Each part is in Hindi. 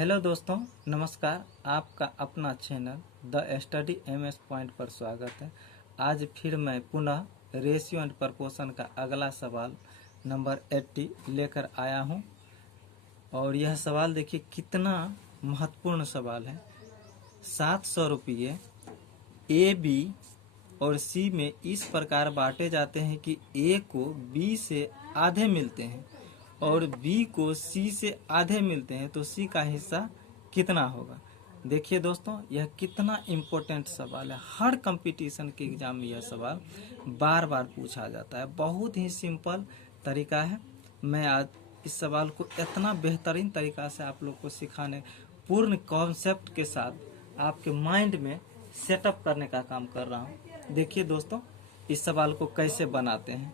हेलो दोस्तों, नमस्कार। आपका अपना channel the study MS point पर स्वागत है। आज फिर मैं पुनः रेशियो एंड प्रपोर्शन का अगला सवाल नंबर 80 लेकर आया हूं। और यह सवाल देखिए कितना महत्वपूर्ण सवाल है। 700 रुपये AB और C में इस प्रकार बांटे जाते हैं कि A को B से आधे मिलते हैं और B को C से आधे मिलते हैं, तो C का हिस्सा कितना होगा। देखिए दोस्तों, यह कितना इम्पोर्टेंट सवाल है। हर कंपटीशन के एग्जाम में यह सवाल बार बार पूछा जाता है। बहुत ही सिंपल तरीका है। मैं आज इस सवाल को इतना बेहतरीन तरीका से आप लोग को सिखाने, पूर्ण कॉन्सेप्ट के साथ आपके माइंड में सेटअप करने का काम कर रहा हूँ। देखिए दोस्तों, इस सवाल को कैसे बनाते हैं।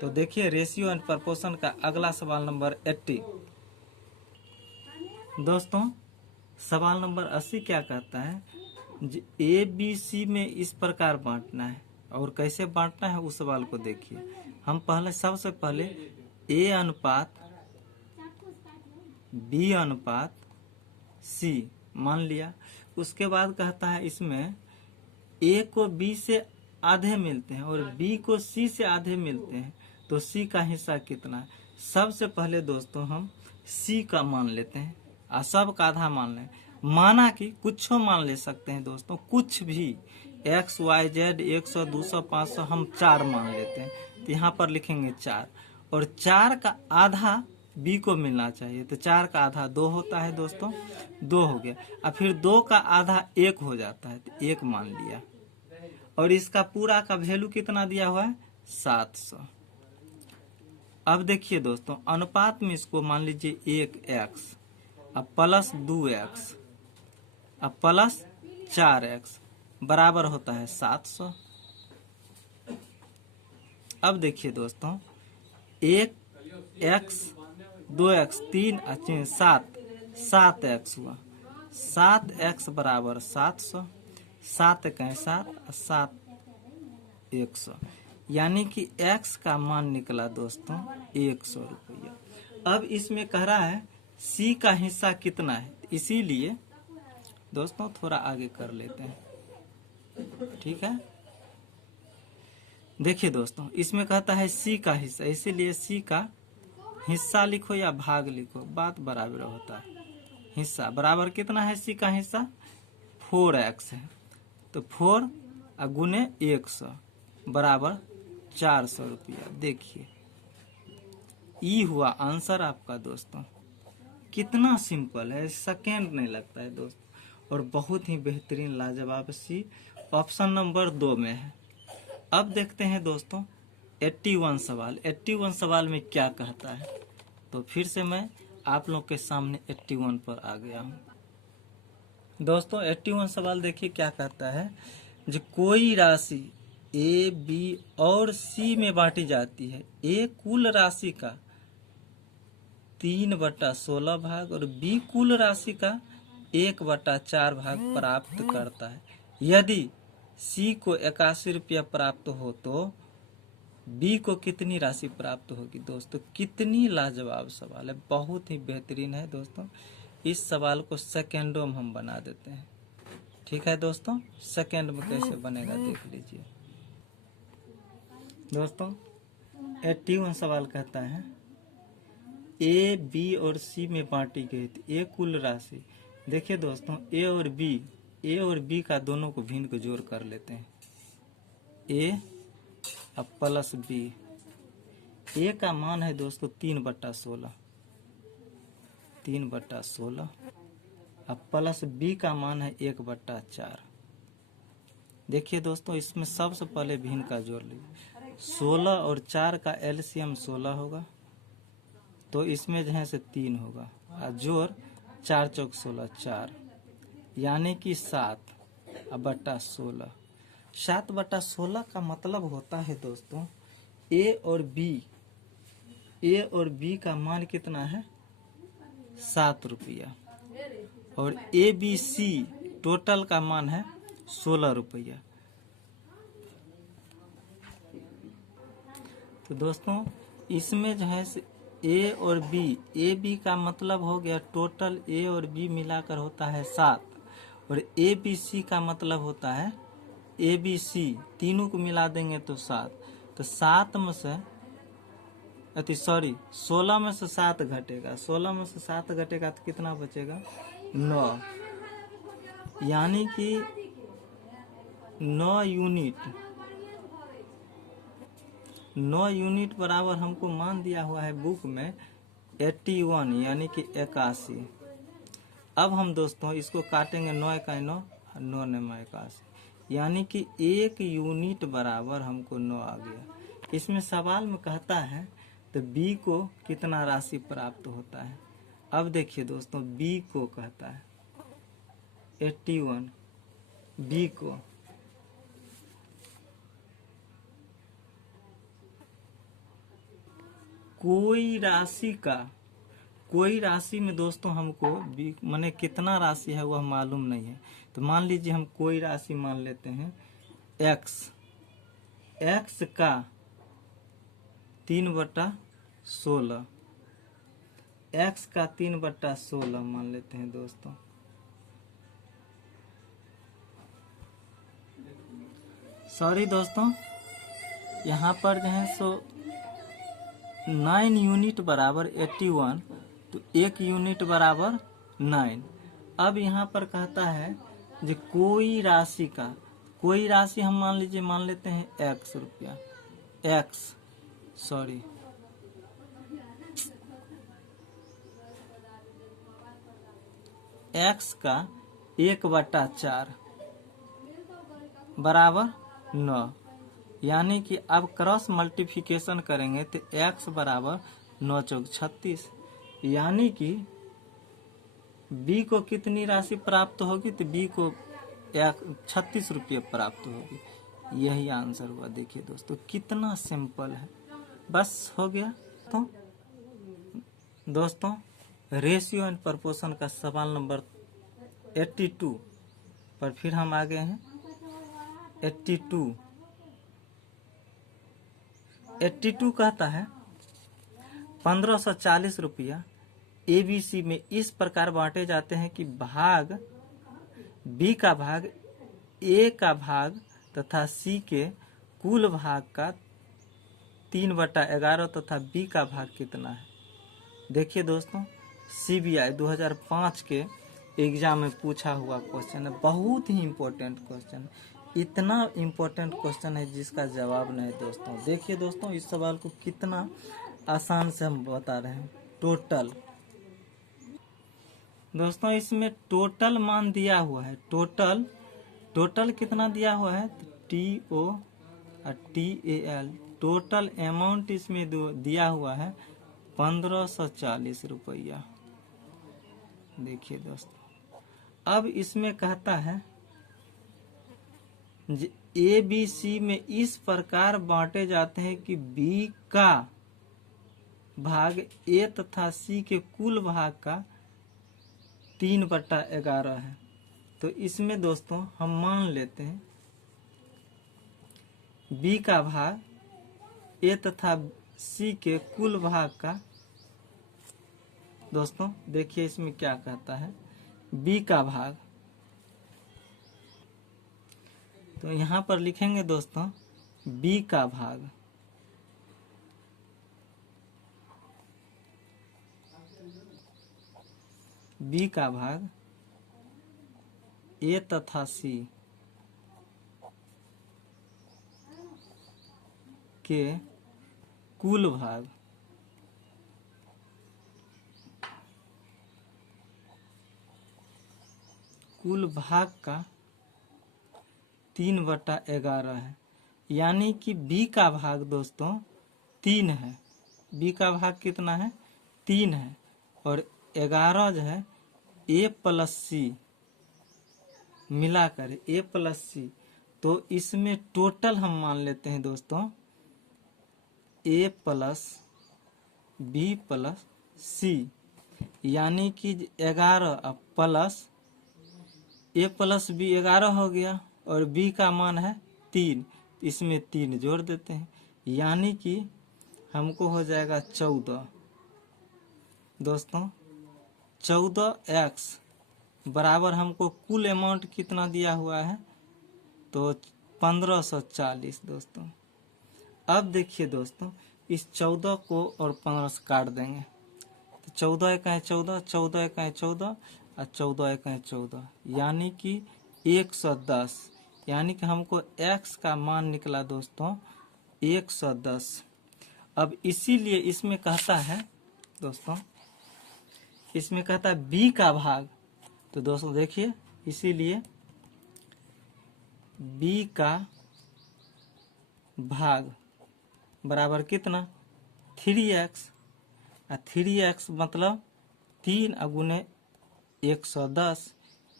तो देखिए, रेशियो एंड प्रपोर्शन का अगला सवाल नंबर 80। दोस्तों, सवाल नंबर 80 क्या कहता है, ABC में इस प्रकार बांटना है। और कैसे बांटना है उस सवाल को देखिए। हम सबसे पहले A अनुपात B अनुपात C मान लिया। उसके बाद कहता है इसमें A को B से आधे मिलते हैं और B को C से आधे मिलते हैं, तो C का हिस्सा कितना है। सबसे पहले दोस्तों हम C का मान लेते हैं और सब का आधा मान लें। माना कि कुछ मान ले सकते हैं दोस्तों, कुछ भी X Y Z 100 200 500 हम 4 मान लेते हैं। तो यहाँ पर लिखेंगे 4 और 4 का आधा B को मिलना चाहिए। तो 4 का आधा 2 होता है दोस्तों, 2 हो गया। और फिर 2 का आधा 1 हो जाता है, तो 1 मान लिया। और इसका पूरा का वैल्यू कितना दिया हुआ है, 700। अब देखिए दोस्तों, अनुपात में इसको मान लीजिए 1x अब प्लस 2x अब प्लस 4x बराबर होता है 700। अब देखिए दोस्तों, 1x 2x 3 और 7x हुआ। 7x बराबर 700, 7 का 7 और 7 100, यानी कि x का मान निकला दोस्तों 100 रुपया। अब इसमें कह रहा है C का हिस्सा कितना है, इसीलिए दोस्तों थोड़ा आगे कर लेते हैं, ठीक है। देखिए दोस्तों, इसमें कहता है C का हिस्सा, इसीलिए C का हिस्सा लिखो या भाग लिखो, बात बराबर होता है। हिस्सा बराबर कितना है, C का हिस्सा 4x है, तो 4 गुने 100 बराबर 400 रुपया। देखिए, ई हुआ आंसर आपका दोस्तों। कितना सिंपल है, सेकेंड नहीं लगता है दोस्तों, और बहुत ही बेहतरीन लाजवाब सी ऑप्शन नंबर 2 में है। अब देखते हैं दोस्तों 81 सवाल। 81 सवाल में क्या कहता है, तो फिर से मैं आप लोग के सामने 81 पर आ गया हूँ। दोस्तों 81 सवाल देखिए क्या कहता है, जो कोई राशि A, B और C में बांटी जाती है। A कुल राशि का 3/16 भाग और B कुल राशि का 1/4 भाग प्राप्त करता है। यदि C को 81 रुपया प्राप्त हो तो B को कितनी राशि प्राप्त होगी। दोस्तों कितनी लाजवाब सवाल है, बहुत ही बेहतरीन है दोस्तों। इस सवाल को सेकेंडों में हम बना देते हैं, ठीक है दोस्तों। सेकेंड में कैसे बनेगा देख लीजिए दोस्तों। 81 सवाल कहता है A, B और C में बांटी गई थी A कुल राशि। देखिए दोस्तों, A और B का दोनों को भिन्न को जोड़ कर लेते हैं। A अब प्लस B। A का मान है दोस्तों 3/16 अब प्लस B का मान है 1/4। देखिए दोस्तों, इसमें सबसे पहले भिन्न का जोड़ लीजिए। 16 और 4 का LCM 16 होगा, तो इसमें जो है से 3 होगा और जोड़ 4 चौक 16 4, यानी कि 7/16। 7/16 का मतलब होता है दोस्तों A और B का मान कितना है, 7 रुपया, और ABC टोटल का मान है 16 रुपया। तो दोस्तों इसमें जो है ए और बी, ए बी का मतलब हो गया टोटल ए और बी मिलाकर होता है 7, और ए बी सी का मतलब होता है ए बी सी, तीनों को मिला देंगे तो 7। तो 7 में से 16 में से 7 घटेगा, 16 में से 7 घटेगा तो कितना बचेगा 9, यानी कि 9 यूनिट बराबर हमको मान दिया हुआ है बुक में 81, यानी कि 81। अब हम दोस्तों इसको काटेंगे 9 इकाई 9, 9 9 81, यानी कि 1 यूनिट बराबर हमको 9 आ गया। इसमें सवाल में कहता है तो बी को कितना राशि प्राप्त होता है। अब देखिए दोस्तों, बी को कहता है 81, बी को कोई राशि में दोस्तों हमको माने कितना राशि है वह मालूम नहीं है। तो मान लीजिए हम कोई राशि मान लेते हैं x का 3/16, x का 3/16 मान लेते हैं दोस्तों। सॉरी दोस्तों, यहाँ पर जो है सो 9 यूनिट बराबर 81, तो 1 यूनिट बराबर 9। अब यहाँ पर कहता है जो कोई राशि हम मान लेते हैं x रुपया, x का 1/4 बराबर 9, यानी कि अब क्रॉस मल्टीप्लिकेशन करेंगे तो x बराबर 9 चौक 36, यानी कि b को कितनी राशि प्राप्त होगी, तो b को 36 रुपये प्राप्त होगी। यही आंसर हुआ। देखिए दोस्तों कितना सिंपल है, बस हो गया। तो दोस्तों रेशियो एंड प्रोपोर्शन का सवाल नंबर 82 पर फिर हम आ गए हैं। 82 कहता है 1540 रुपया ABC में इस प्रकार बांटे जाते हैं कि भाग B का भाग A का भाग तथा C के कुल भाग का 3/11 तथा B का भाग कितना है। देखिए दोस्तों, CBI 2005 के एग्जाम में पूछा हुआ क्वेश्चन है, बहुत ही इम्पोर्टेंट क्वेश्चन है। इतना इम्पोर्टेंट क्वेश्चन है जिसका जवाब नहीं दोस्तों। देखिए दोस्तों, इस सवाल को कितना आसान से हम बता रहे हैं। टोटल दोस्तों, इसमें टोटल मान दिया हुआ है, टोटल कितना दिया हुआ है, TO और TAL, टोटल अमाउंट इसमें दिया हुआ है 1540 रुपया। देखिए दोस्तों, अब इसमें कहता है ABC में इस प्रकार बांटे जाते हैं कि B का भाग A तथा C के कुल भाग का 3/11 है। तो इसमें दोस्तों हम मान लेते हैं B का भाग A तथा C के कुल भाग का, दोस्तों देखिए इसमें क्या कहता है, B का भाग, तो यहाँ पर लिखेंगे दोस्तों B का भाग A तथा C के कुल भाग का 3/11 है, यानी कि B का भाग दोस्तों 3 है। B का भाग कितना है, 3 है, और 11 जो है A प्लस C मिलाकर A प्लस C, तो इसमें टोटल हम मान लेते हैं दोस्तों A plus B plus C, यानी कि 11 प्लस A प्लस B 11 हो गया, और B का मान है 3, इसमें 3 जोड़ देते हैं, यानी कि हमको हो जाएगा 14। दोस्तों 14x बराबर हमको कुल अमाउंट कितना दिया हुआ है, तो 1540 दोस्तों। अब देखिए दोस्तों, इस 14 को और 15 से काट देंगे तो 14 इकाई 14, 14 इकाई 14 और 14 इकाई 14, यानी कि 110। यानी कि हमको x का मान निकला दोस्तों 110। अब इसीलिए इसमें कहता है दोस्तों, इसमें कहता है b का भाग। तो दोस्तों देखिए, इसीलिए b का भाग बराबर कितना 3x। 3x मतलब 3 अगुने 110,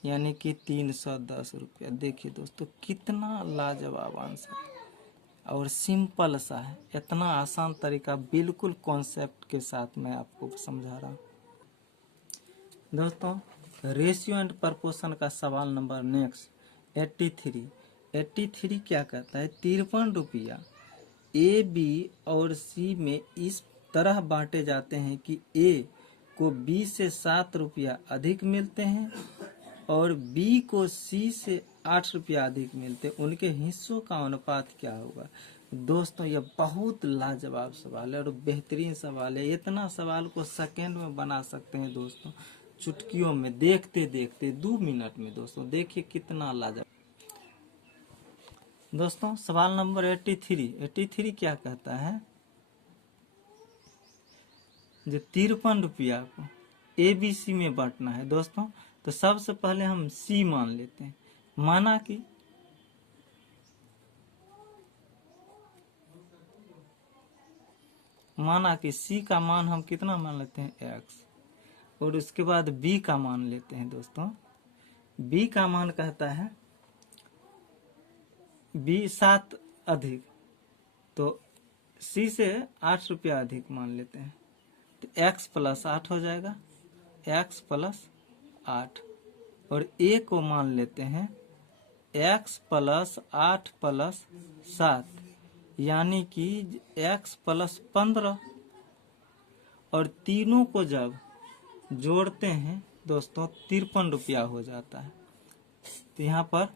यानी कि 310 रुपया। देखिए दोस्तों, कितना लाजवाब आंसर और सिंपल सा है। इतना आसान तरीका, बिल्कुल कॉन्सेप्ट के साथ मैं आपको समझा रहा हूँ। दोस्तों रेशियो एंड प्रपोर्शन का सवाल नंबर नेक्स्ट 83 क्या कहता है, 53 रुपया ए बी और सी में इस तरह बांटे जाते हैं कि ए को बी से 7 रुपया अधिक मिलते हैं और बी को सी से 8 रुपया अधिक मिलते हैं, उनके हिस्सों का अनुपात क्या होगा। दोस्तों ये बहुत लाजवाब सवाल है और बेहतरीन सवाल है। इतना सवाल को सेकंड में बना सकते हैं दोस्तों, चुटकियों में, देखते देखते 2 मिनट में। दोस्तों देखिए कितना लाजवाब। दोस्तों सवाल नंबर 83 क्या कहता है, जो 53 रुपया को ए बी सी में बांटना है दोस्तों। तो सबसे पहले हम सी मान लेते हैं। माना कि सी का मान हम कितना मान लेते हैं एक्स, और उसके बाद बी का मान लेते हैं दोस्तों। बी का मान कहता है बी 7 अधिक, तो सी से 8 रुपया अधिक मान लेते हैं, तो x प्लस 8 हो जाएगा, x प्लस 8। और a को मान लेते हैं x प्लस 8 प्लस 7, यानी कि x प्लस 15। और तीनों को जब जोड़ते हैं दोस्तों 53 रुपया हो जाता है। तो यहाँ पर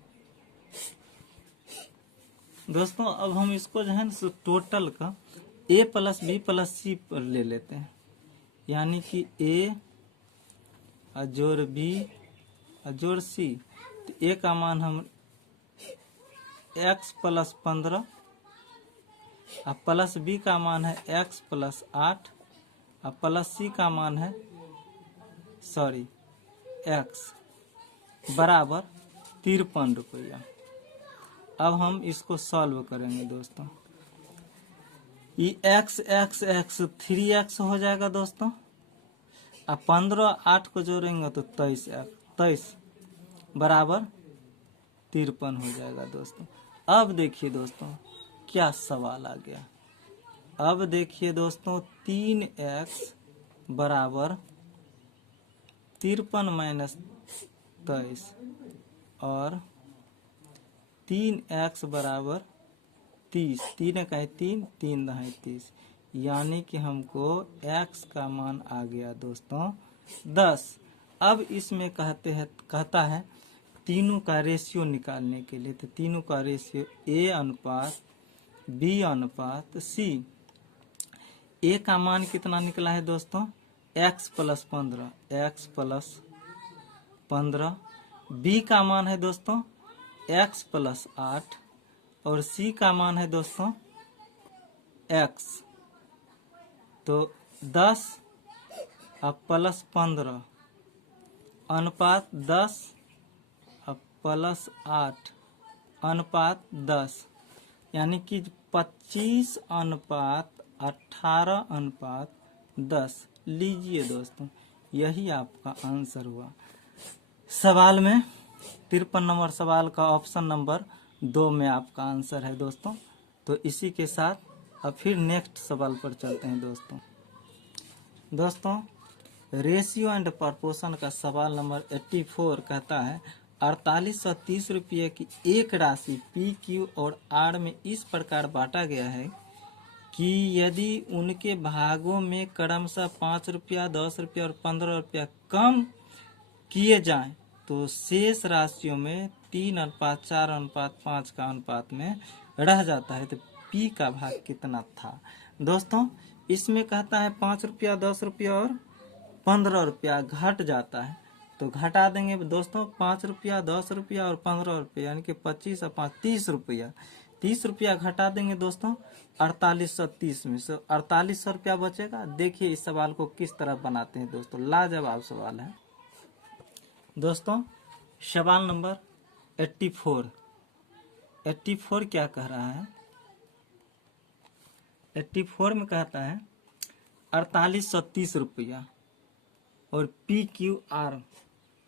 दोस्तों अब हम इसको जो है ना टोटल का a प्लस बी प्लस सी पर ले लेते हैं, यानी कि a जोड़ b जोड़ c। तो a का मान हम x प्लस 15 और प्लस b का मान है x प्लस 8 और प्लस c का मान है x बराबर 53 रुपया। अब हम इसको सॉल्व करेंगे दोस्तों। ये x 3x हो जाएगा दोस्तों, और 15 8 को जोड़ेंगे तो 23 बराबर 53 हो जाएगा दोस्तों। अब देखिए दोस्तों क्या सवाल आ गया। अब देखिए दोस्तों 3x बराबर 53 माइनस 23 और 3x बराबर 30, 3 इकाई 3, 3 दहाई 30, यानी कि हमको x का मान आ गया दोस्तों 10। अब इसमें कहता है तीनों का रेशियो निकालने के लिए। तो तीनों का रेशियो a अनुपात b अनुपात c। a का मान कितना निकला है दोस्तों, x प्लस 15, b का मान है दोस्तों x प्लस 8 और c का मान है दोस्तों x। तो 10 अब प्लस 15 अनुपात 10 अब प्लस 8 अनुपात 10, यानी कि 25 अनुपात 18 अनुपात 10। लीजिए दोस्तों, यही आपका आंसर हुआ। सवाल में 53 नंबर सवाल का ऑप्शन नंबर 2 में आपका आंसर है दोस्तों। तो इसी के साथ अब फिर नेक्स्ट सवाल पर चलते हैं दोस्तों रेशियो एंड प्रपोर्शन का सवाल नंबर 84 कहता है 4830 रुपये की एक राशि पी क्यू और आर में इस प्रकार बांटा गया है कि यदि उनके भागों में क्रमशः 5 रुपया, 10 रुपया और 15 रुपया कम किए जाएं तो शेष राशियों में 3:4:5 का अनुपात में रह जाता है। तो पी का भाग कितना था दोस्तों? इसमें कहता है 5 रुपया, 10 रुपया और 15 रुपया घट जाता है, तो घटा देंगे दोस्तों 5 रुपया, 10 रुपया और 15 रुपया, यानी कि 25 और 5 30 रुपया। 30 रुपया घटा देंगे दोस्तों 4830 में से 4800 रुपया बचेगा। देखिए इस सवाल को किस तरह बनाते हैं दोस्तों, लाजवाब सवाल है दोस्तों। सवाल नंबर 84 क्या कह रहा है? 84 में कहता है 4830 रुपया और पी क्यू आर,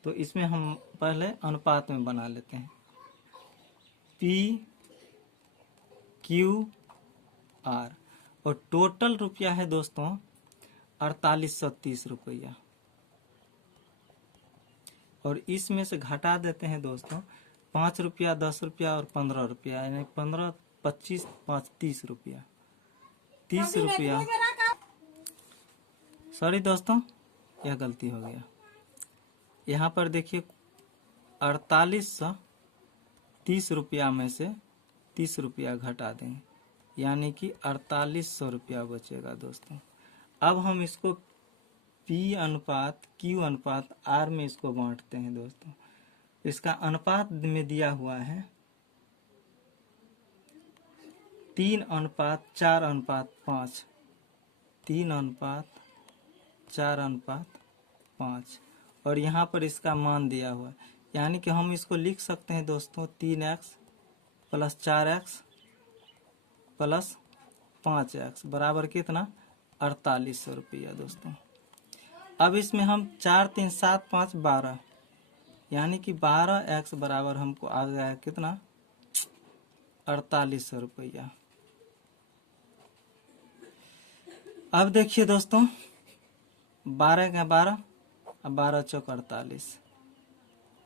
तो इसमें हम पहले अनुपात में बना लेते हैं। पी क्यू आर और टोटल रुपया है दोस्तों 4830 रुपया, और इसमें से घटा देते हैं दोस्तों 5 रुपया, 10 रुपया और 15 रुपया, यानी 15, 25, 5 30 रुपया। 30 रुपया, सॉरी दोस्तों यह गलती हो गया। यहाँ पर देखिए 4830 रुपया में से 30 रुपया घटा देंगे, यानी कि 4800 रुपया बचेगा दोस्तों। अब हम इसको P अनुपात Q अनुपात R में इसको बांटते हैं दोस्तों। इसका अनुपात में दिया हुआ है 3:4:5, 3:4:5, और यहाँ पर इसका मान दिया हुआ है, यानी कि हम इसको लिख सकते हैं दोस्तों 3x + 4x + 5x बराबर कितना? 4800 रुपया दोस्तों। अब इसमें हम 4, 3, 7, 5, 12, यानी कि 12x बराबर हमको आ गया है कितना? 4800 रुपया। अब देखिए दोस्तों 12 का 12 और 12 चौक 48,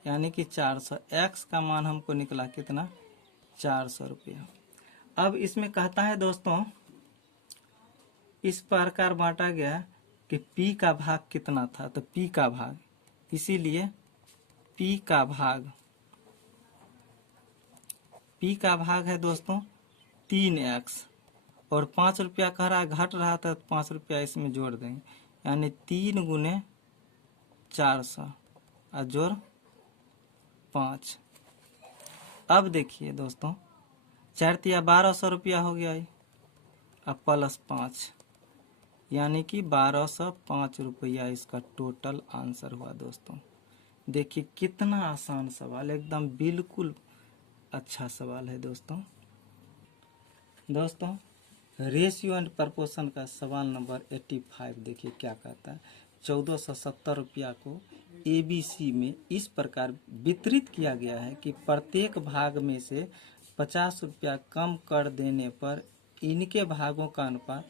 यानी कि 400। x का मान हमको निकला कितना? 400 रुपया। अब इसमें कहता है दोस्तों इस प्रकार बांटा गया कि P का भाग कितना था, तो P का भाग, इसीलिए P का भाग है दोस्तों 3x, और 5 रुपया कह रहा है घट रहा था तो 5 रुपया इसमें जोड़ देंगे, यानी 3 × 400 और जोड़ 5। अब देखिए दोस्तों 4 तिया 1200 रुपया हो गया है, अब +5, यानी कि 1205 रुपया इसका टोटल आंसर हुआ दोस्तों। देखिए कितना आसान सवाल, एकदम बिल्कुल अच्छा सवाल है दोस्तों। रेशियो एंड प्रपोर्शन का सवाल नंबर 85 देखिए क्या कहता है। 1470 रुपया को ABC में इस प्रकार वितरित किया गया है कि प्रत्येक भाग में से 50 रुपया कम कर देने पर इनके भागों का अनुपात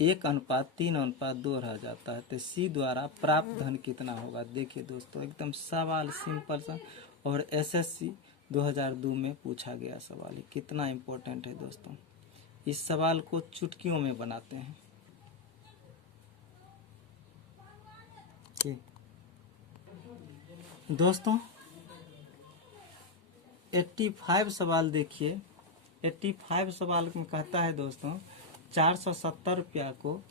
1:3:2 रह जाता है। तो C द्वारा प्राप्त धन कितना होगा? देखिए दोस्तों एकदम सवाल सिंपल सा, और SSC 2002 में पूछा गया सवाल है। कितना इम्पोर्टेंट है दोस्तों। इस सवाल को चुटकियों में बनाते हैं। दोस्तों 85 सवाल देखिए। 85 सवाल में कहता है दोस्तों 470 रुपया को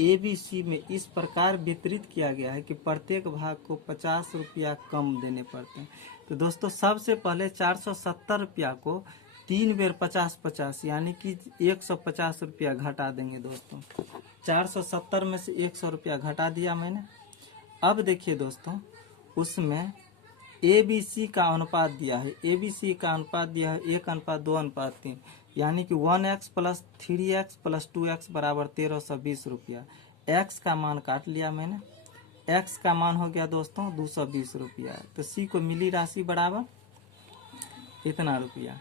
ABC में इस प्रकार वितरित किया गया है कि प्रत्येक भाग को 50 रुपया कम देने पड़ते हैं। तो दोस्तों सबसे पहले 470 रुपया को 3 बेर 50-50, यानी कि 150 रुपया घटा देंगे दोस्तों। 470 में से 100 रुपया घटा दिया मैंने। अब देखिए दोस्तों उसमें ABC का अनुपात दिया है। ABC का अनुपात दिया है 1:2:3, यानी कि 1x + 3x + 2x बराबर 1320 रुपया। x का मान काट लिया मैंने। x का मान हो गया दोस्तों 220 रुपया। तो C को मिली राशि बराबर इतना रुपया।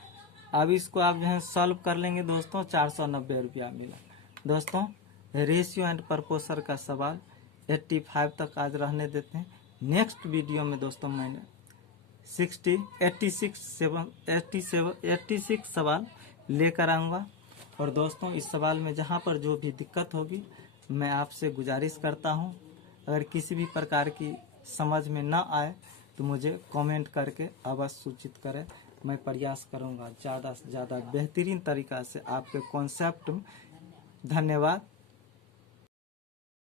अब इसको आप जो है सॉल्व कर लेंगे दोस्तों 490 रुपया मिला। दोस्तों रेशियो एंड प्रपोर्शन का सवाल 85 तक आज रहने देते हैं। नेक्स्ट वीडियो में दोस्तों मैंने 86 सवाल लेकर आऊँगा। और दोस्तों, इस सवाल में जहाँ पर जो भी दिक्कत होगी, मैं आपसे गुजारिश करता हूँ, अगर किसी भी प्रकार की समझ में ना आए तो मुझे कमेंट करके अवश्य सूचित करें। मैं प्रयास करूँगा ज़्यादा से ज़्यादा बेहतरीन तरीक़ा से आपके कॉन्सेप्ट में। धन्यवाद।